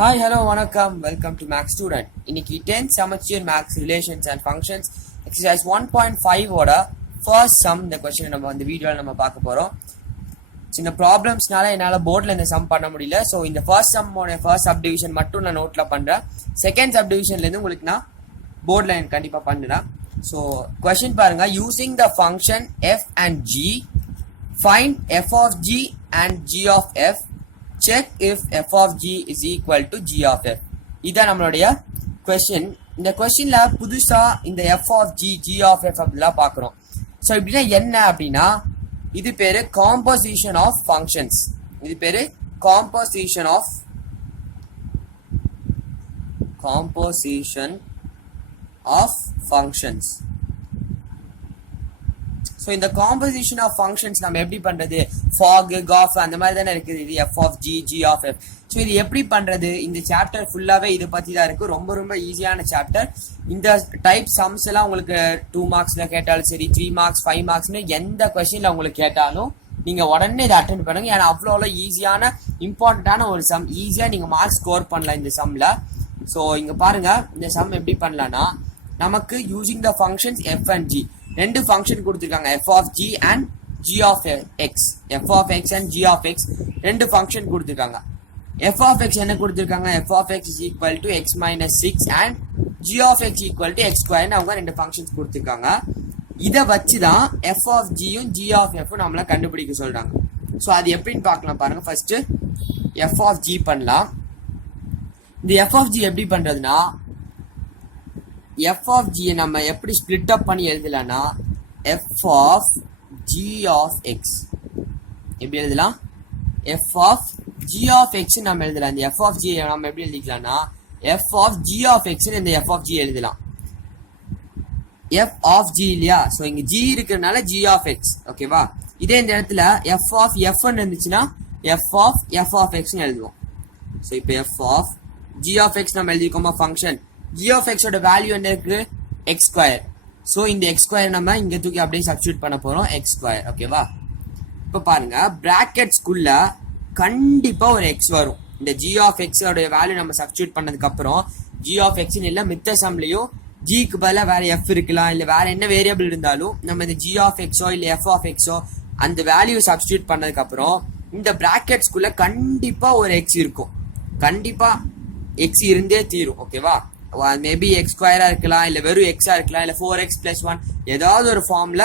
Hi, hello, வணக்கம். Welcome to Max Student. இன்னைக்கு 10th semester Max Relations and Functions exercise 1.5 ஓட first sum இந்த question நம்ம இந்த வீடியோல நம்ம பார்க்க போறோம். சின்ன ப்ராப்ளம்ஸ்னால என்னால போர்ட்ல இந்த சம் பண்ண முடியல. ஸோ இந்த ஃபர்ஸ்ட் சம்மோட ஃபர்ஸ்ட் சப்டிவிஷன் மட்டும் நான் நோட்ல பண்றேன். செகண்ட் சப்டிவிஷன்ல இருந்து உங்களுக்கு நான் போர்ட்ல கண்டிப்பா பண்ணுறேன். ஸோ கொஸ்டின் பாருங்க. Using the function f and g, find f of g and g of f. Check if f of g is equal to g of f. இதான் நம்மளுடைய கொஸ்டின். இந்த கொஸ்டின்ல புதுசா இந்த f of g, g of f அப்படிலாம் பார்க்குறோம். So இப்படின்னா என்ன அப்படின்னா இது பேரு காம்போசிஷன் ஆஃப் ஃபங்க்ஷன்ஸ். இது பேரு காம்போசிஷன் ஆஃப் ஃபங்க்ஷன்ஸ். ஸோ இந்த காம்போசிஷன் ஆஃப் ஃபங்க்ஷன்ஸ் நம்ம எப்படி பண்றது? ஃபாக், காஃப் அந்த மாதிரி தானே இருக்குது. இது F of G, G of F. So இது எப்படி பண்றது? இந்த சாப்டர் ஃபுல்லாவே இதை பத்தி தான் இருக்கு. ரொம்ப ரொம்ப ஈஸியான சாப்டர். இந்த டைப் சம்ஸ் எல்லாம் உங்களுக்கு 2 மார்க்ஸ்ல கேட்டாலும் சரி, 3 மார்க்ஸ் 5 மார்க்ஸ்னு எந்த கொஸ்டின்ல உங்களுக்கு கேட்டாலும் நீங்க உடனே இதை அட்டென்ட் பண்ணுங்க. ஏன்னா அவ்வளோ ஈஸியான இம்பார்ட்டன்டான ஒரு சம். ஈஸியா நீங்க மார்க்ஸ் ஸ்கோர் பண்ணலாம் இந்த சம்ல. ஸோ இங்க பாருங்க, இந்த சம் எப்படி பண்ணலாம்னா நமக்கு using the functions F and G, ரெண்டு ஃபங்க்ஷன் கொடுத்துருக்காங்க, f of g and g of x. f of x and g of x ரெண்டு ஃபங்க்ஷன் கொடுத்துருக்காங்க. f of x என்ன கொடுத்துருக்காங்க? f of x is equal to x minus 6 and g of x equal to x square அவங்க ரெண்டு functions கொடுத்துருக்காங்க. இதை வச்சு தான் f of g யும் g of f நம்மள கண்டுபிடிக்க சொல்றாங்க. ஸோ அது எப்படின்னு பார்க்கலாம் பாருங்க. ஃபர்ஸ்ட் f of g பண்ணலாம். இந்த f of g எப்படி பண்றதுன்னா f of g நம்ம எப்படி ஸ்பிளிட் அப் பண்ணி எழுதலாம்னா f of g of x எப்படி எழுதலாம்? f of g of x நம்ம எழுதலாம். இந்த f of g நம்ம எப்படி எழுதிக்கலாம்னா f of g of x இந்த f of g எழுதலாம். f of g இல்லையா? ஸோ இங்க g இருக்கிறதுனால g of x. ஓகேவா? இதே இந்த இடத்துல f of f இருந்துச்சுன்னா f of x எழுதுவோம். ஸோ இப்போ f of g of x நம்ம எழுதிக்கோமா ஃபங்க்ஷன். g of x ஓட வேல்யூ என்ன இருக்கு? x square. ஸோ இந்த x ஸ்கொயர் நம்ம இங்க தூக்கி அப்படியே சப்ஸ்டியூட் பண்ண போறோம், x ஸ்கொயர். ஓகேவா? இப்போ பாருங்க, பிராக்கெட்ஸ்குள்ள கண்டிப்பா ஒரு x வரும். இந்த g of x ஓட வேல்யூ நம்ம சப்ஸ்டியூட் பண்ணதுக்கு அப்புறம் g of x இல்ல மித்த சம்லயும் g க்கு பதிலா வேற f இருக்கலாம், இல்ல வேற என்ன வேரியபிள் இருந்தாலும் நம்ம இந்த g of x இல்ல f of x அந்த வேல்யூ சப்ஸ்டியூட் பண்ணதுக்கு அப்புறம் இந்த பிராக்கெட்ஸ்குள்ள கண்டிப்பா ஒரு x இருக்கும். கண்டிப்பா x இருந்தே தீரும். ஓகேவா? மேபி எக்ஸ் ஸ்கொயரா இருக்கலாம், இல்ல வெறும் எக்ஸா இருக்கலாம், இல்ல 4x + 1 ஏதாவது ஒரு ஃபார்ம்ல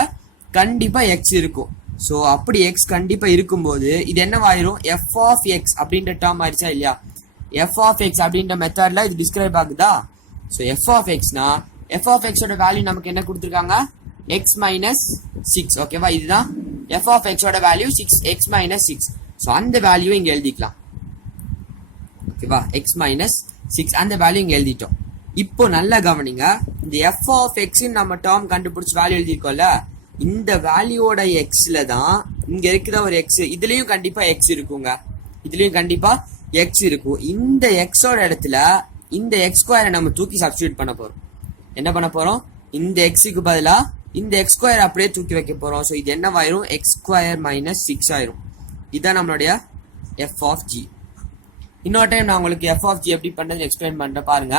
கண்டிப்பா எக்ஸ் இருக்கும். ஸோ அப்படி எக்ஸ் கண்டிப்பா இருக்கும்போது இது என்னவாயிரும்? எஃப் ஆஃப் எக்ஸ் அப்படின்ற டேர்ம் ஆயிடுச்சா இல்லையா? எஃப் ஆஃப் எக்ஸ் அப்படின்ற மெத்தட்ல இது டிஸ்கிரைப் ஆகுதா? ஸோ எஃப் ஆஃப் எக்ஸ்னா எஃப் ஆஃப் எக்ஸோட வேல்யூ நமக்கு என்ன கொடுத்துருக்காங்க? X minus 6. ஓகேவா? இதுதான் எஃப் ஆஃப் எக்ஸோட வேல்யூ 6, எக்ஸ் மைனஸ் 6. ஸோ அந்த வேல்யூ இங்க எழுதிக்கலாம். ஓகேவா? எக்ஸ் மைனஸ் 6 அந்த வேல்யூ இங்க எழுதிட்டோம். இப்போ நல்லா கவனிங்க, இந்த f of x நம்ம டேர்ம் கண்டுபிடிச்சு வேல்யூ எழுதிருக்கோம்ல, இந்த வேல்யூவோட எக்ஸ்ல தான் இங்க இருக்கிற ஒரு எக்ஸ், இதுலயும் கண்டிப்பா எக்ஸ் இருக்குங்க. இதுலயும் கண்டிப்பா எக்ஸ் இருக்கும். இந்த எக்ஸோட இடத்துல இந்த எக்ஸ் ஸ்கொயரை நம்ம தூக்கி சப்ஸ்டியூட் பண்ண போறோம். என்ன பண்ண போறோம்? இந்த எக்ஸுக்கு பதிலா இந்த எக்ஸ் ஸ்கொயர் அப்படியே தூக்கி வைக்க போறோம். ஸோ இது என்னவாயிரும்? எக்ஸ் ஸ்கொயர் மைனஸ் 6 ஆயிரும். இதான் நம்மளுடைய f of g. இன்னொரு டைம் நான் உங்களுக்கு f of g எப்படி பண்றது எக்ஸ்பிளைன் பண்றேன் பாருங்க.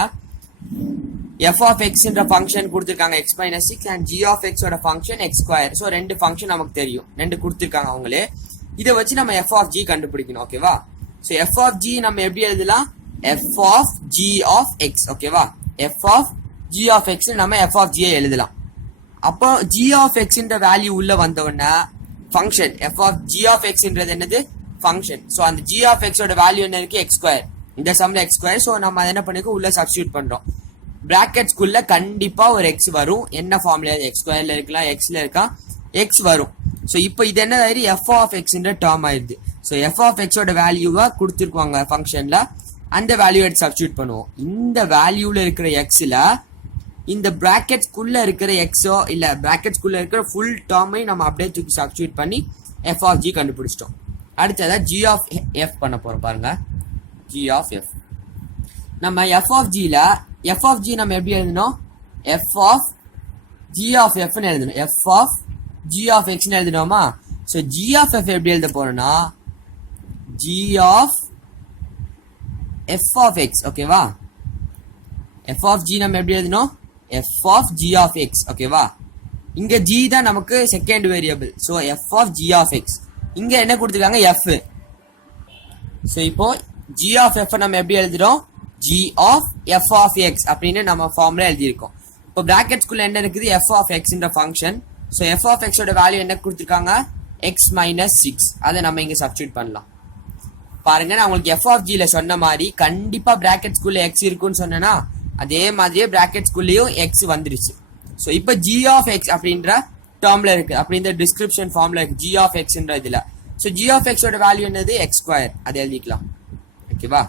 f of x என்ற ஃபங்க்ஷன் கொடுத்திருக்காங்க x minus 6 and g of x ஓட ஃபங்க்ஷன் x ஸ்கொயர். ஸோ ரெண்டு ஃபங்க்ஷன் நமக்கு தெரியும், ரெண்டு கொடுத்திருக்காங்க அவங்களே. இதை வச்சு நம்ம f of g கண்டுபிடிக்கணும். ஓகேவா? ஸோ f of g நம்ம எப்படி எழுதலாம்? f of g of x. ஓகேவா? f of g of x நம்ம f of g எழுதலாம். அப்போ g of x என்ற வேல்யூ உள்ள வந்தோடனே function f of g of x என்றது என்னது? ஃபங்க்ஷன். ஸோ அந்த g of x ஓட வேல்யூ என்ன இருக்கு? x square. இந்த சம்ல x ஸ்கொயர். ஸோ நம்ம அதை என்ன பண்ணிருக்கோம்? உள்ள சப்ஸ்டியூட் பண்றோம். பிராக்கெட்ஸ்குள்ள கண்டிப்பா ஒரு x வரும். என்ன ஃபார்ம்ல? x ஸ்கொயர்ல இருக்கலாம், xல இருக்கா, x வரும். ஸோ இப்போ இது என்ன ஆயிரு? f of x என்ற டேர்ம் ஆயிருது. ஸோ f of x ஓட வேல்யூவா கொடுத்துருக்காங்க ஃபங்க்ஷன்ல, அந்த வேல்யூ எடுத்து சப்ஸ்டியூட் பண்ணுவோம். இந்த வேல்யூல இருக்கிற xல இந்த பிராக்கெட்ஸ்குள்ள இருக்கிற எக்ஸோ இல்ல பிராக்கெட்ஸ்குள்ள இருக்கிற ஃபுல் டேர்மையும் நம்ம அப்படியே தூக்கி சப்ஸ்டியூட் பண்ணி f of g கண்டுபிடிச்சிட்டோம். அடுத்ததா g of f பண்ண போறோம் பாருங்க. g of f நம்ம f of g ல f of g நம்ம எப்படி எழுதணும்? f of g of f ன்னு எழுதணும். f of g of x ன்னு எழுதணுமா? ஸோ g of f எப்படி எழுத போறோம்னா g of f of x ஓகேவா f of g நம்ம எப்படி எழுதணும் f of g of x ஓகேவா இங்க g தான் நமக்கு second variable so f of g of x இங்க என்ன கொடுத்திருக்காங்க f சோ இப்போ g of f நம்ம எப்படி எழுதுறோம் g of f of x அப்படினு நம்ம ஃபார்முலா எழுதி இருக்கோம் இப்போ பிராக்கெட்ஸ் குள்ள என்ன இருக்குது f of x ன்ற function so f of x ஓட வேல்யூ என்ன கொடுத்திருக்காங்க x - 6 அத நம்ம இங்க சப்ஸ்டிட்யூட் பண்ணலாம் பாருங்க நான் உங்களுக்கு f of g ல சொன்ன மாதிரி கண்டிப்பா பிராக்கெட்ஸ் குள்ள x இருக்குன்னு சொன்னேனா அதே மாதிரியே பிராக்கெட்ஸ் குள்ளேயும் x வந்துருச்சு சோ இப்போ g of x அப்படின்ற டேர்ம்ல இருக்கு அப்படின்ற டிஸ்கிரிப்ஷன் ஃபார்ம்ல இருக்கு g of x ன்ற இதுல சோ g of x ஓட வேல்யூ என்னது x2 அதை எழுதிக்கலாம் ஓகேவா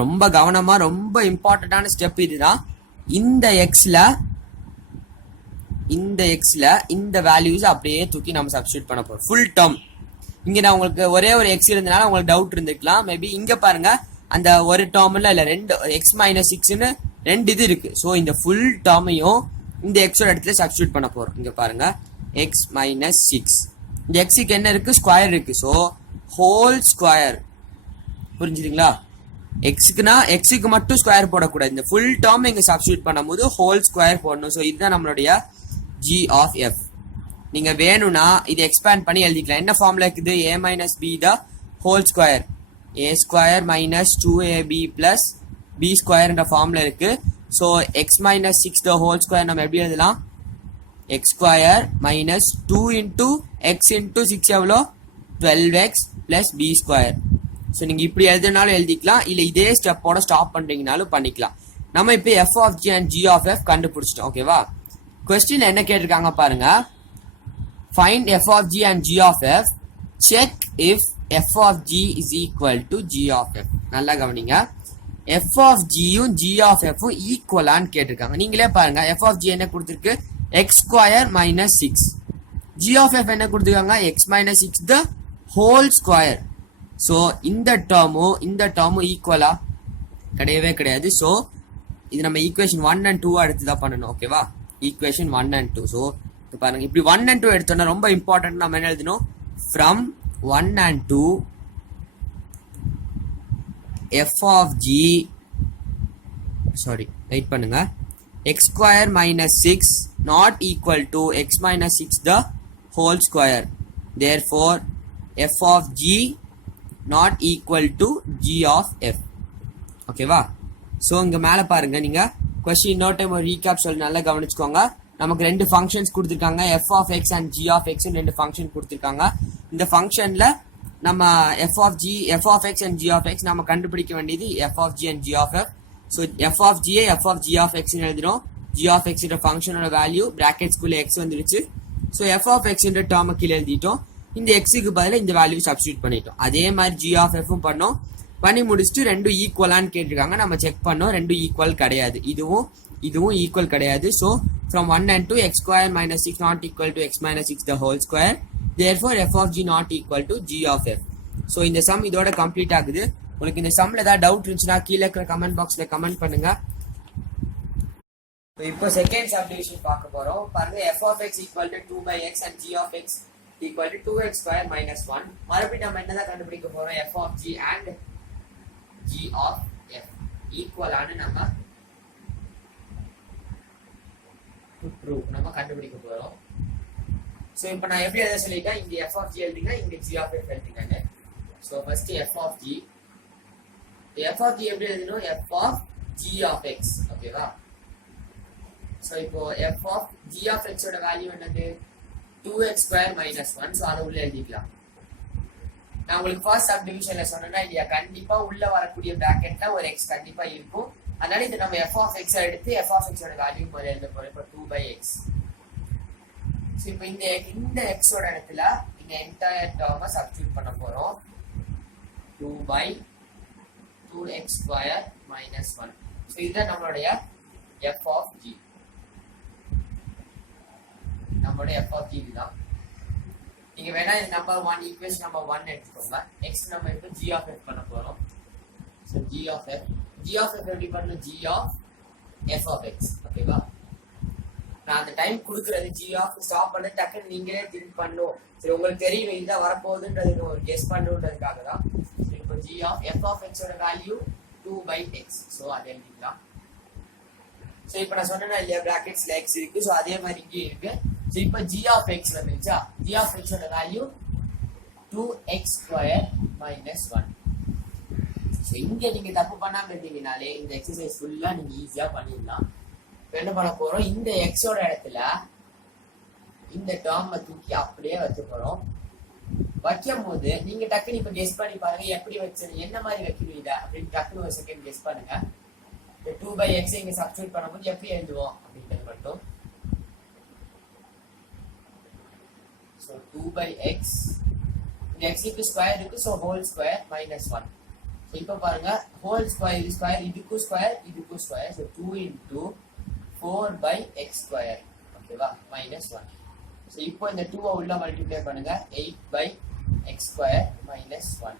ரொம்ப கவனமா ரொம்ப இம்பார்ட்டன்ட்டான ஸ்டெப் இதுதான் இந்த xல இந்த வேல்யூஸ் அப்படியே தூக்கி நம்ம சப்ஸ்டிட்யூட் பண்ண போறோம் ஃபுல் டேர்ம் இங்க நான் உங்களுக்கு ஒரே ஒரு x இருந்தனால உங்களுக்கு டவுட் இருந்திருக்கலாம் மேபி இங்க பாருங்க அந்த ஒரு டேர்ம்ல இல்ல ரெண்டு x - 6 ன்னு ரெண்டு இது இருக்கு சோ இந்த ஃபுல் டேர்மையும் இந்த x ஓட இடத்துல சப்ஸ்டிட்யூட் பண்ண போறோம் இங்க பாருங்க x - 6 இந்த x க்கு என்ன இருக்கு ஸ்கொயர் இருக்கு சோ ஹோல் ஸ்கொயர் புரிஞ்சுதுங்களா x க்கு மட்டும் ஸ்கொயர் போடக்கூடாது இந்த ஃபுல் டேர்ம் இங்க சப்ஸ்டிட்யூட் பண்ணும்போது ஹோல் ஸ்கொயர் போடணும் சோ இதுதான் நம்மளுடைய g of f நீங்க வேணும்னா இது எக்ஸ்பேண்ட் பண்ணி எழுதிக்கலாம் என்ன ஃபார்முலா இருக்குது a - b the whole square a square minus 2ab plus b square என்ற ஃபார்முலா இருக்கு so x - 6 the whole square நம்ம எப்படி எழுதலாம் x square minus 2 into x into 6 எவ்வளோ 12x plus b square so நீங்க இப்படி எழுதுனாலும் எழுதிக்கலாம் இல்ல இதே ஸ்டெப்போட ஸ்டாப் பண்றீங்கனாலும் பண்ணிக்கலாம் நம்ம இப்போ f of g and g of f கண்டுபிடிச்சிட்டோம் ஓகேவா क्वेश्चन என்ன கேட்டிருக்காங்க பாருங்க find f of g and g of f check if f of g is equal to g of f நல்லா கவனிங்க f of g யும் g of f ம் ஈக்குவலான்னு கேட்டிருக்காங்க நீங்களே பாருங்க f of g என்ன கொடுத்திருக்கு x² - 6 g of f என்ன கொடுத்திருக்காங்க x - 6 the whole square so இந்த டேர்மும் ஈக்குவலா கிடையவே கிடையாது சோ இது நம்ம ஈக்குவேஷன் 1 and 2 எடுத்து தான் பண்ணணும் ஓகேவா ஈக்குவேஷன் 1 and 2 சோ பாருங்க இப்படி 1 and 2 எடுத்தோம்னா ரொம்ப இம்பார்ட்டன்ட் நம்ம என்ன எழுதணும் from 1 and 2 f of g wait பண்ணுங்க x² - 6 not equal to x - 6 the whole square therefore f of g not equal to g of f ஓகேவா சோ இங்க மேல பாருங்க நீங்க क्वेश्चन இன்னொரு டைம் ஒரு ரீகேப் சொல்லி நல்லா கவனிச்சுக்கோங்க நமக்கு ரெண்டு ஃபங்க்ஷன்ஸ் கொடுத்திருக்காங்க f of x and g of x ன்னு ரெண்டு ஃபங்க்ஷன் கொடுத்திருக்காங்க இந்த ஃபங்க்ஷன்ல நம்ம f of x and g of x நாம கண்டுபிடிக்க வேண்டியது f of g and g of f so f of g f of g of x ன்னு எழுதுறோம் g of x ன்ற ஃபங்க்ஷனோட வேல்யூ பிராக்கெட்ஸ் குள்ள x வந்துருச்சு சோ f of x ன்ற term கீழ எழுதிட்டோம் இந்த x க்கு பதிலா இந்த வேல்யூ சப்ஸ்டிட்யூட் பண்ணிட்டோம் அதே மாதிரி g of f ம் பண்ணோம் பண்ணி முடிச்சிட்டு ரெண்டும் ஈக்குவலான்னு கேட்டிருக்காங்க நம்ம செக் பண்ணோம் ரெண்டும் ஈக்குவல் கிடையாது இதுவும் ஈக்குவல் கிடையாது so from 1 and 2 x² - 6 not equal to x - 6 the whole square therefore f of g not equal to g of f so இந்த சம் இதோட கம்ப்ளீட் ஆகுது உங்களுக்கு இந்த சம்ல ஏதாவது டவுட் இருந்துச்சுன்னா கீழ இருக்கிற கமெண்ட் பாக்ஸ்ல கமெண்ட் பண்ணுங்க இப்போ செகண்ட் சப்டிவிஷன் பார்க்க போறோம் பாருங்க f of x equal to 2/x and g of x equal to 2x² - 1 மறுபடியும் நம்ம என்னதான் கண்டுபிடிக்க போறோம் f of g and g of f equal ஆன நம்ம நம்ம கண்டுபிடிக்க போறோம் சோ இப்போ நான் எப்படி எழுத சொல்லிட்டேன் இங்க f of g எழுதிங்க இங்க g of f எழுதிங்க so first f of g எப்படி எழுதணும் f of g of x ஓகேவா சோ இப்போ f of g of x ஓட வேல்யூ என்னது 2x² - 1 சோ அத உள்ள எழுதிக்கலாம் நான் உங்களுக்கு ஃபர்ஸ்ட் சப்டிவிஷன்ல சொன்னேன்னா இல்லையா கண்டிப்பா உள்ள வரக்கூடிய பிராக்கெட்ல ஒரு x கண்டிப்பா இருக்கும் அதனால இது நம்ம f of x எடுத்து f of x ஓட வேல்யூ முதல்ல எழுத போறோம் இப்போ 2/x சோ இப்போ இந்த x ஓட இடத்துல இந்த என்டையர் டேர்மை சப்ஸ்டிட்யூட் பண்ண போறோம் 2/2x² - 1 சோ இதுதான் நம்மளுடைய f of g நம்மளுடைய f of g இதுதான் நீங்க வேணா இது நம்பர் 1 ஈக்குவேஷன் நம்பர் 1 எடுத்துக்கோங்க நெக்ஸ்ட் நம்ம இப்போ g of f பண்ண போறோம் சோ g of f எப்படி பண்ணனும் g of f of x ஓகேவா நான் அந்த டைம் கொடுக்கிறது g of ஸ்டாப் பண்ணி டக்குன்னு நீங்களே திங்க் பண்ணனும் சரி உங்களுக்கு தெரியும் இதா வர போகுதுன்றதுக்கு ஒரு கெஸ் பண்ணனும்ன்றதுக்காக தான் இப்போ g of f of x ஓட வேல்யூ 2/x. ஸோ அதை எழுதிக்கலாம். ஸோ இப்போ நான் சொன்னேன்னா இல்லையா பிராக்கெட்ஸ்ல x இருக்கு. ஸோ அதே மாதிரி இங்கே இருக்கு. ஸோ இப்போ g of x வந்துருச்சா, g of x ஓட வேல்யூ 2x² minus 1. ஸோ இங்கே நீங்க தப்பு பண்ணாம இருந்தீங்கனாலே இந்த எக்ஸசைஸ் ஃபுல்லா நீங்க ஈஸியா பண்ணிடலாம். இப்போ என்ன பண்ண போறோம், இந்த எக்ஸோட இடத்துல இந்த டேர்மை தூக்கி அப்படியே வைக்க போறோம். வைக்கும் போது நீங்க டக்குன்னு இப்ப கெஸ் பண்ணி பாருங்க எப்படி வச்சது, என்ன மாதிரி வைக்கிறீங்க அப்படின்னு டக்குன்னு ஒரு செகண்ட் கெஸ் பண்ணுங்க. 2/x இங்க சப்ஸ்டிட்யூட் பண்ணும்போது எப்படி எழுதுவோம் அப்படின்றது மட்டும். ஸோ 2/x இந்த x க்கு ஸ்கொயர் இருக்கு. So whole square minus 1. So இப்போ பாருங்க ஹோல் ஸ்கொயர் இது ஸ்கொயர், இதுக்கும் ஸ்கொயர். So 2 into 4/x². ஓகேவா, -1. ஸோ இப்போ இந்த 2 உள்ள மல்டிப்ளை பண்ணுங்க 8/x² minus 1.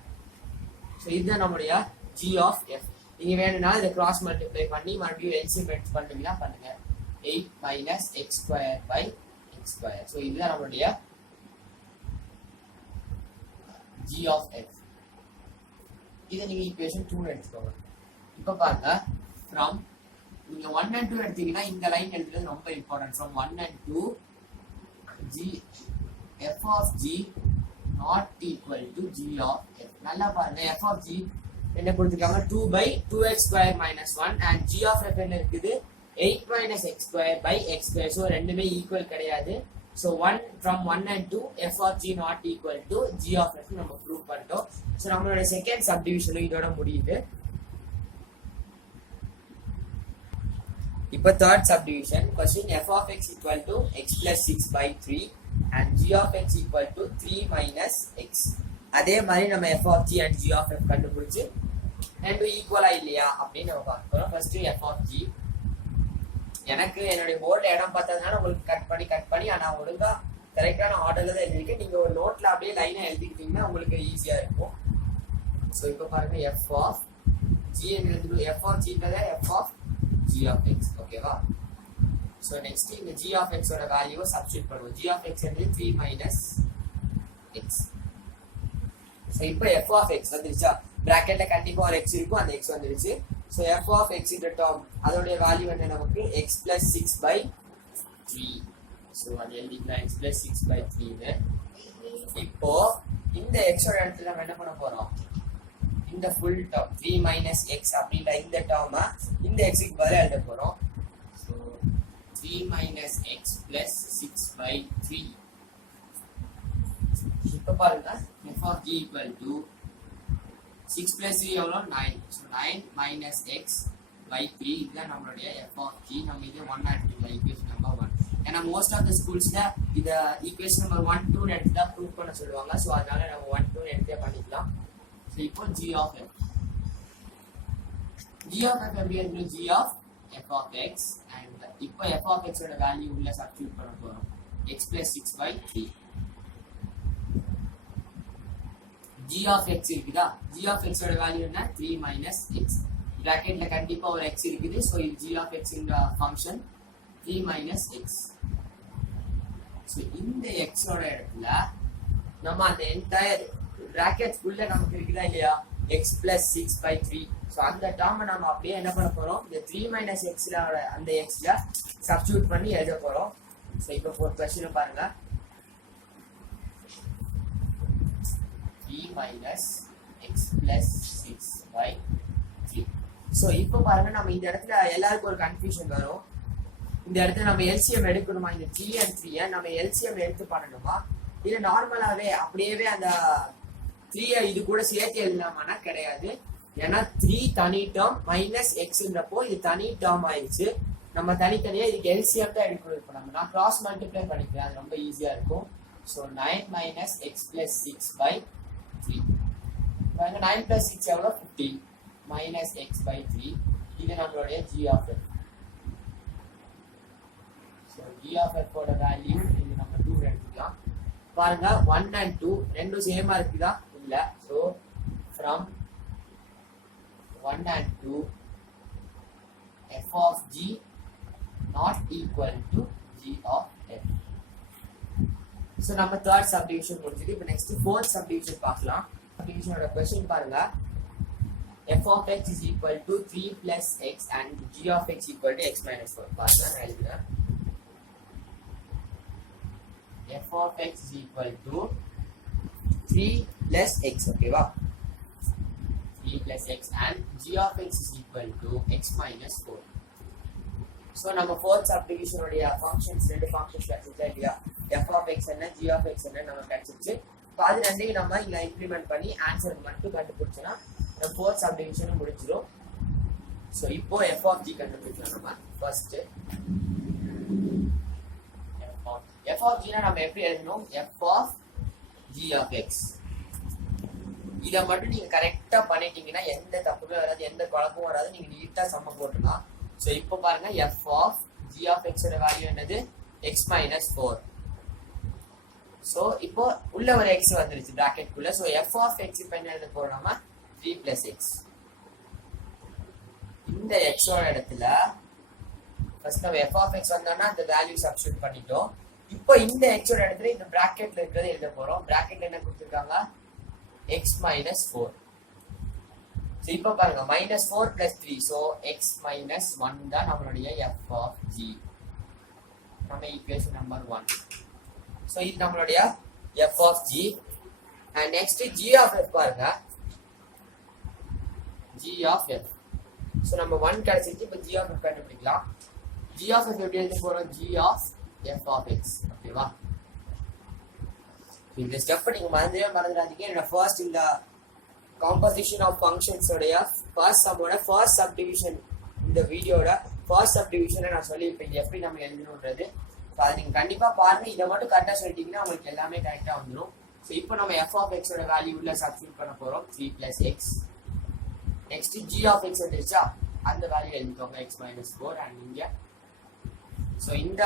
ஸோ இதுதான் நம்மளுடைய g of f. நீங்க வேணும்னா இதை கிராஸ் மல்டிப்ளை பண்ணி மறுபடியும் எல்சிஎம் எடுத்து பண்ணுவீங்கன்னா பண்ணுங்க. 8 - x²/x². ஸோ இதுதான் நம்மளுடைய g of f. இதை நீங்க ஈக்குவேஷன் 2 எடுத்துக்கோங்க. இப்போ பாருங்க ஃப்ரம் நீங்க 1 and 2 எடுத்தீங்கன்னா இந்த லைன் எழுதுறது ரொம்ப important. From 1 and 2 g f of g not equal to g of f. நல்லா பாருங்க, f of g என்ன கொடுத்திருக்காங்க 2/2x² minus 1 and g of f என்ன இருக்குது 8 - x²/x². ஸோ ரெண்டுமே ஈக்குவல் கிடையாது. So 1 from 1 and 2 f of g not equal to g of f நம்ம prove பண்ணிட்டோம். ஸோ நம்மளோட செகண்ட் சப்டிவிஷனும் இதோட முடியுது. இப்போ third subdivision question f of x equal to x plus 6/3 and g of x equal to 3 minus x. அதே மாதிரி நம்ம f of g and g of f கண்டுபிடிச்சு ரெண்டும் ஈக்குவலா இல்லையா அப்படின்னு நம்ம பார்க்க போறோம். ஃபர்ஸ்ட் f of g எனக்கு என்னுடைய போர்ட்ல இடம் பார்த்ததுனால உங்களுக்கு கட் பண்ணி ஆனா ஒழுங்கா கரெக்டான ஆர்டர்ல தான் எழுதிருக்கேன். நீங்க ஒரு நோட்ல அப்படியே லைனா எழுதிக்கிட்டீங்கன்னா உங்களுக்கு ஈஸியா இருக்கும். ஸோ இப்போ பாருங்க f of g எழுதுறோம். f of g f of g of x. ஓகேவா, ஸோ நெக்ஸ்ட் இந்த g of x ஓட வேல்யூவை சப்ஸ்டிட்யூட் பண்ணுவோம். g of x வந்து 3 minus x. ஸோ இப்போ f of x வந்துருச்சா, பிராக்கெட்ல கண்டிப்பா ஒரு x இருக்கும், அந்த x வந்துருச்சு. ஸோ f of x இந்த டேர்ம் அதோடைய வேல்யூ என்ன நமக்கு x plus 6/3. ஸோ அது எழுதிக்கலாம் x plus 6/3. இப்போ இந்த x ஓட இடத்துல நம்ம என்ன பண்ண போறோம், இந்த ஃபுல் டேர்ம் 3 minus x அப்படின்ற இந்த டேர்மை இந்த x க்கு பதிலா எழுத போறோம். So 3 minus x plus 6/3. இப்போ பாருங்க f of g equal to 6 plus 3 எவ்வளோ 9. ஸோ 9 minus x/3 இதுதான் நம்மளுடைய f of g. நம்ம இதை 1 எடுத்துக்கலாம் ஈக்குவேஷன் நம்பர் 1. ஏன்னா மோஸ்ட் ஆஃப் த ஸ்கூல்ஸ்ல இதை ஈக்குவேஷன் நம்பர் 1, 2 எடுத்து தான் ப்ரூவ் பண்ண சொல்லுவாங்க. ஸோ அதனால நம்ம 1, 2 எடுத்தே பண்ணிக்கலாம். ஸோ இப்போ g of f எப்படி இருக்கு, g of f of x and இப்போ f of x ஓட வேல்யூ உள்ள சப்ஸ்டிட்யூட் பண்ண போறோம் x plus 6/3. g of x இருக்குதா, g of x ஓட வேல்யூ என்ன 3 minus x. பிராக்கெட்ல கண்டிப்பா ஒரு x இருக்குது. ஸோ இது g of x இந்த ஃபங்க்ஷன் 3 minus x. ஸோ இந்த x ஓட இடத்துல நம்ம அந்த என்டையர் பிராக்கெட்ஸ் உள்ள நமக்கு இருக்குதா இல்லையா x plus 6/3. ஸோ அந்த டேர்மை நம்ம அப்படியே என்ன பண்ண போறோம், இந்த 3 minus x அந்த xல சப்ஸ்டிட்யூட் பண்ணி எழுத போறோம். ஸோ இப்போ ஃபோர்த் क्वेश्चन பாருங்க 3 minus x plus 6/3. ஸோ இப்போ பாருங்க நம்ம இந்த இடத்துல எல்லாருக்கும் ஒரு கன்ஃபியூஷன் வரும். இந்த இடத்துல நம்ம எல்சிஎம் எடுக்கணுமா, இந்த 3 and 3 நம்ம எல்சிஎம் எடுத்து பண்ணணுமா, இல்ல நார்மலாவே அப்படியே அந்த 3 இது கூட சேர்த்து எழுதலாமானா கிடையாது. ஏன்னா 3 தனி டேர்ம் மைனஸ் எக்ஸ்ன்றப்போ இது தனி டேர்ம் ஆயிடுச்சு. நம்ம தனித்தனியா இதுக்கு எல்சிஎம் தான் எடுக்கணும். இப்போ நம்ம நான் கிராஸ் மல்டிப்ளை பண்ணிக்கிறேன், அது ரொம்ப ஈஸியா இருக்கும். So 9 minus x plus 6/3. 9 plus 6 எவ்வளோ 15 minus x/3. இது நம்மளுடைய g of f. So g of f ஓட வேல்யூ இது நம்ம 2 எடுத்துக்கலாம். பாருங்க 1 and 2 ரெண்டும் சேமா இருக்குதா இல்ல. So from 1 and 2 f of g not equal to g of f. So நம்ம தேர்ட் சப்டிவிஷன் முடிஞ்சுது. இப்போ நெக்ஸ்ட் ஃபோர்த் சப்டிவிஷன் பார்க்கலாம். சப்டிவிஷனோட क्वेश्चन பாருங்க f of x is equal to 3 plus x and g of x equal to x minus 4. பாருங்க நான் எழுதுறேன். f of x is equal to 3 plus x, ஓகேவா? 3 plus x and g of x is equal to x minus 4. So நம்ம fourth subdivision உடைய functions ரெண்டு functions கிடைச்சிருச்சா இல்லையா? f of x என்ன g of x என்ன நமக்கு கிடைச்சிருச்சு. இப்போ அது ரெண்டையும் நம்ம இங்க இம்ப்ளிமெண்ட் பண்ணி ஆன்சர் மட்டும் கண்டுபிடிச்சோம்னா நம்ம fourth subdivision முடிஞ்சிடும். ஸோ இப்போ f of g கண்டுபிடிச்சோம் நம்ம ஃபர்ஸ்ட். f of g னா நம்ம எப்படி எழுதணும்? f of g of x. இதை மட்டும் நீங்க கரெக்டா பண்ணிட்டீங்கன்னா எந்த தப்புமே வராது, எந்த குழப்பமும் வராது. நீங்க நீட்டா சம்ம போட்டுலாம். ஸோ இப்போ பாருங்க f of g of x ஓட வேல்யூ என்னது? x minus 4. ஸோ இப்போ உள்ள ஒரு x வந்துருச்சு பிராக்கெட் குள்ள. ஸோ f of x இப்போ என்ன எழுத போறோம்னா 3 plus x. இந்த x ஓட இடத்துல ஃபர்ஸ்ட் நம்ம f of x வந்தோம்னா அந்த வேல்யூ சப்ஸ்டிட்யூட் பண்ணிட்டோம். இப்போ இந்த x ஓட இடத்துல இந்த பிராக்கெட்ல இருக்கிறத எழுத போறோம். பிராக்கெட்ல என்ன கொடுத்திருக்காங்க? x minus 4. ஸோ இப்போ பாருங்க -4 plus 3. ஸோ x minus 1 தான் நம்மளுடைய f of g. நம்ம ஈக்குவேஷன் நம்பர் 1. ஸோ இது நம்மளுடைய f of g. And next g of f பாருங்க. g of f. ஸோ நம்ம 1 கிடைச்சிட்டு இப்போ g of f கண்டுபிடிக்கலாம். g of f எப்படி எழுத போறோம்? g of f of x, ஓகேவா? இந்த ஸ்டெப் நீங்க மறந்துடாதீங்க. என்னோட ஃபர்ஸ்ட் இந்த காம்போசிஷன் ஆஃப் ஃபங்க்ஷன்ஸ் உடைய ஃபர்ஸ்ட் சம்மோட ஃபர்ஸ்ட் சப்டிவிஷன், இந்த வீடியோட ஃபர்ஸ்ட் சப்டிவிஷனை நான் சொல்லியிருப்பேன் எப்படி நம்ம எழுதணுன்றது. ஸோ அதை நீங்கள் கண்டிப்பாக பாருங்க. இதை மட்டும் கரெக்டாக சொல்லிட்டீங்கன்னா உங்களுக்கு எல்லாமே கரெக்டாக வந்துடும். ஸோ இப்போ நம்ம f of x ஓட வேல்யூ உள்ள சப்ஸ்டிட்யூட் பண்ண போகிறோம் 3 plus x. Next g of x வந்துருச்சா, அந்த வேல்யூ எழுதிக்கோங்க x minus 4. அண்ட் இங்கே ஸோ இந்த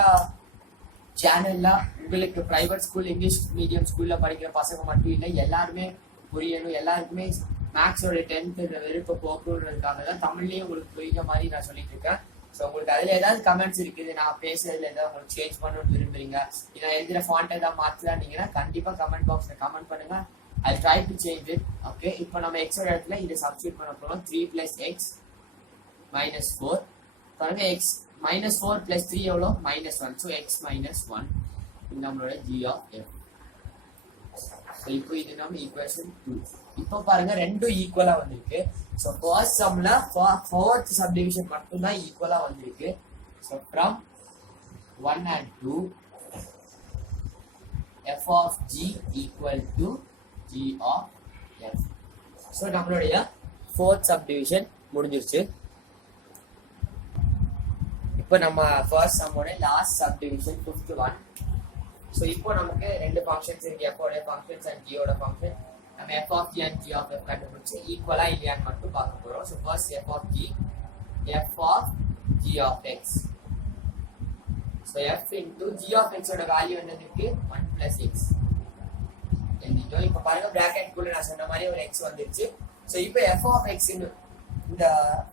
சேனல்ல உங்களுக்கு பிரைவேட் ஸ்கூல், இங்கிலீஷ் மீடியம் ஸ்கூல்ல படிக்கிற பசங்க மட்டும் இல்லை, எல்லாருமே புரியணும், எல்லாருக்குமே மேக்ஸோட 10th விருப்ப போக்குன்றதுக்காக தான் தமிழ்லயும் உங்களுக்கு புரியுற மாதிரி நான் சொல்லிட்டு இருக்கேன். ஸோ உங்களுக்கு அதுல ஏதாவது கமெண்ட்ஸ் இருக்குது, நான் பேசுறதுல ஏதாவது உங்களுக்கு சேஞ்ச் பண்ணணும்னு விரும்புறீங்க, நான் எழுதுற ஃபாண்ட் ஏதாவது மாத்தலான்னீங்கன்னா கண்டிப்பா கமெண்ட் பாக்ஸ்ல கமெண்ட் பண்ணுங்க. I try to change it. Okay, இப்போ நம்ம எக்ஸோட இடத்துல இதை சப்ஸ்டிட்யூட் பண்ண போறோம். 3 plus x minus 4. பாருங்க x minus 4 plus 3 எவ்வளோ? -1. ஸோ x minus 1 நம்மளோட g of f. ஸோ இப்போ இது நம்ம ஈக்குவேஷன் 2. இப்போ பாருங்க ரெண்டும் ஈக்குவலா வந்திருக்கு. ஸோ ஃபர்ஸ்ட் சம்ல ஃபோர்த் சப்டிவிஷன் மட்டும் தான் ஈக்குவலா வந்திருக்கு. So from 1 and 2 f of g equal to g of f. So நம்மளுடைய ஃபோர்த் சப்டிவிஷன் முடிஞ்சிருச்சு. இப்போ நம்ம ஃபர்ஸ்ட் சம்மோட last subdivision 5th one. So இப்போ நமக்கு ரெண்டு ஃபங்க்ஷன்ஸ் இருக்கு, f ஓட ஃபங்க்ஷன்ஸ் அண்ட் g ஓட ஃபங்க்ஷன். நம்ம f of g and g of f கண்டுபிடிச்சு ஈக்குவலா இல்லையான்னு மட்டும் பார்க்க போறோம். So first f of g of x. So f into g of x ஓட வேல்யூ என்னது இருக்கு? 1 plus x எழுதிட்டோம். இப்போ பாருங்க பிராக்கெட் குள்ள நான் சொன்ன மாதிரி ஒரு x வந்துருச்சு. ஸோ இப்போ f of x இந்த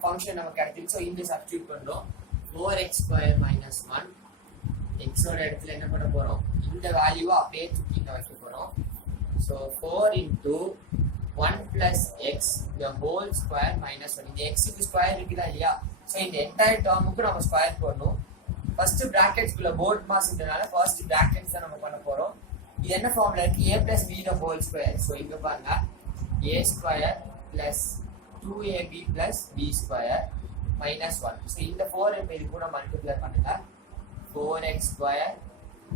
ஃபங்க்ஷன் நமக்கு கிடைச்சிருக்கு. ஸோ இந்த சப்ஸ்டிட்யூட் பண்றோம். 4x square minus 1. x ஓட இடத்துல என்ன பண்ண போறோம்? இந்த வேல்யூவை அப்படியே தூக்கி இங்க வைக்க போறோம். So 4 into 1 plus x the whole square minus 1. இந்த x-க்கு ஸ்கொயர் இருக்குதா இல்லையா? ஸோ இந்த என்டையர் டேர்முக்கு நம்ம ஸ்கொயர் போடணும். ஃபர்ஸ்ட் பிராக்கெட்ஸ்குள்ள போர்ட் மாஸ்ன்றனால ஃபர்ஸ்ட் பிராக்கெட்ஸ் தான் நம்ம பண்ண போறோம். இது என்ன ஃபார்முலா இருக்கு? a plus b the whole square. So இங்க பாருங்க a square plus 2ab plus b square minus 1. So இந்த 4 இப்போ இது கூட மல்டிப்ளை பண்ணுங்க. 4x square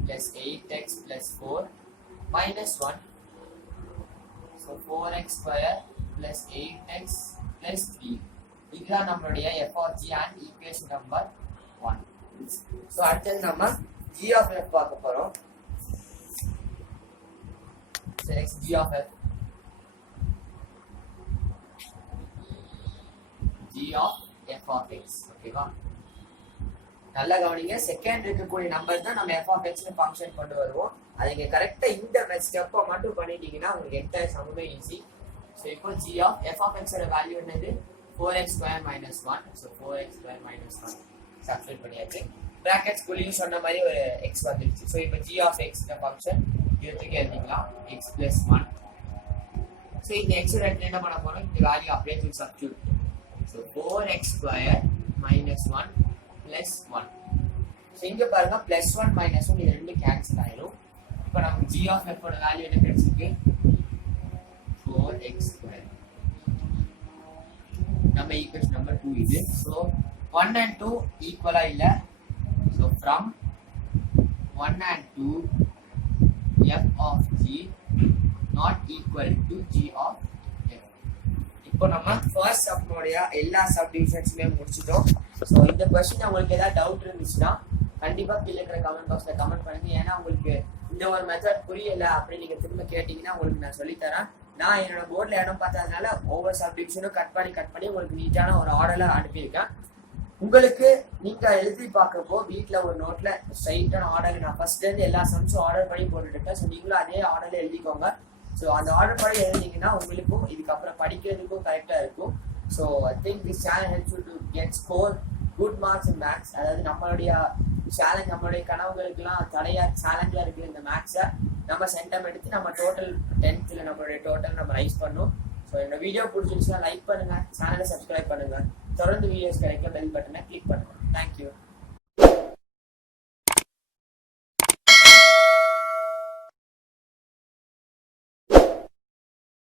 plus 8x plus 4 minus 1. So 4x square plus 8x plus 3. இதுதான் நம்மளுடைய f of g and equation number 1. So அடுத்தது நம்ம g of f பார்க்க போறோம். So next g of f. g of f of x, ஓகேவா? நல்லா கவனிங்க, second இருக்கக்கூடிய நம்பர் தான் நம்ம f of x னு ஃபங்க்ஷன் கொண்டு வருவோம். அது நீங்க கரெக்ட்டா இந்த ஸ்டெப்பை மட்டும் பண்ணிட்டீங்கன்னா உங்களுக்கு என்டையர் சம்மே ஈஸி. ஸோ இப்போ g of f of x ஓட வேல்யூ என்னது? 4x square minus 1. So 4x square minus 1 substitute பண்ணியாச்சு. பிராக்கெட்ஸ் குள்ளேயும் சொன்ன மாதிரி ஒரு x வந்துருச்சு. ஸோ இப்போ g of x இந்த ஃபங்க்ஷன் இதுக்கு எழுதிக்கலாம் x plus 1. ஸோ இந்த எக்ஸோட இடத்துல என்ன பண்ண போறோம், இந்த வேல்யூ அப்படியே தூக்கி சப்ஸ்டிட்யூட். So 4x² - 1 + 1. ஸோ இங்க பாருங்க +1 - 1 இது ரெண்டு கேன்சல் ஆயிடும். இப்போ நமக்கு g of f ஓட வேல்யூ என்ன கிடைச்சிருக்கு, 4x². நம்ம ஈக்குவேஷன் நம்பர் 2 இது. ஸோ 1 and 2 ஈக்குவலா இல்ல. So from 1 and 2 f of g not equal to g of f. இப்போ நம்ம ஃபர்ஸ்ட் சப்னோடைய எல்லா சப்டிவிஷன்ஸுமே முடிச்சிட்டோம். ஸோ இந்த கொஸ்டின் உங்களுக்கு ஏதாவது டவுட் இருந்துச்சுன்னா கண்டிப்பா கீழே இருக்கிற கமெண்ட் பாக்ஸ்ல கமெண்ட் பண்ணுங்க. ஏன்னா உங்களுக்கு இந்த ஒரு மெத்தட் புரியல அப்படின்னு நீங்க திரும்ப கேட்டீங்கன்னா உங்களுக்கு நான் சொல்லித்தரேன். நான் என்னோட போர்டில் இடம் பார்த்ததுனால ஒவ்வொரு சப்டிவிஷனும் கட் பண்ணி உங்களுக்கு நீட்டான ஒரு ஆர்டர்ல அனுப்பியிருக்கேன். உங்களுக்கு நீங்க எழுதி பார்க்கப்போ வீட்டில் ஒரு நோட்ல ஸ்ட்ரைட்டான ஆர்டர் நான் ஃபர்ஸ்ட்ல இருந்து எல்லா சம்ஸும் ஆர்டர் பண்ணி போட்டுட்டு இருக்கேன். ஸோ நீங்களும் அதே ஆர்டர்ல எழுதிக்கோங்க. ஸோ அந்த ஆர்டர் படி எழுதிங்கன்னா உங்களுக்கும் இதுக்கப்புறம் படிக்கிறதுக்கும் கரெக்டாக இருக்கும். So I think this channel helps you to get score good marks in maths. அதாவது நம்மளுடைய சேலஞ்ச், நம்மளுடைய கனவுகளுக்கெல்லாம் சேலஞ்சாக இருக்கிற இந்த மேக்ஸை நம்ம சென்டம் எடுத்து நம்ம டோட்டல் 10th நம்மளுடைய டோட்டல் நம்ம ரைஸ் பண்ணோம். ஸோ இந்த வீடியோ பிடிச்சிருச்சுன்னா லைக் பண்ணுங்க, சேனலை சப்ஸ்கிரைப் பண்ணுங்க, தொடர்ந்து வீடியோஸ் கிடைக்க பெல் பட்டனை கிளிக் பண்ணுங்க. தேங்க்யூ.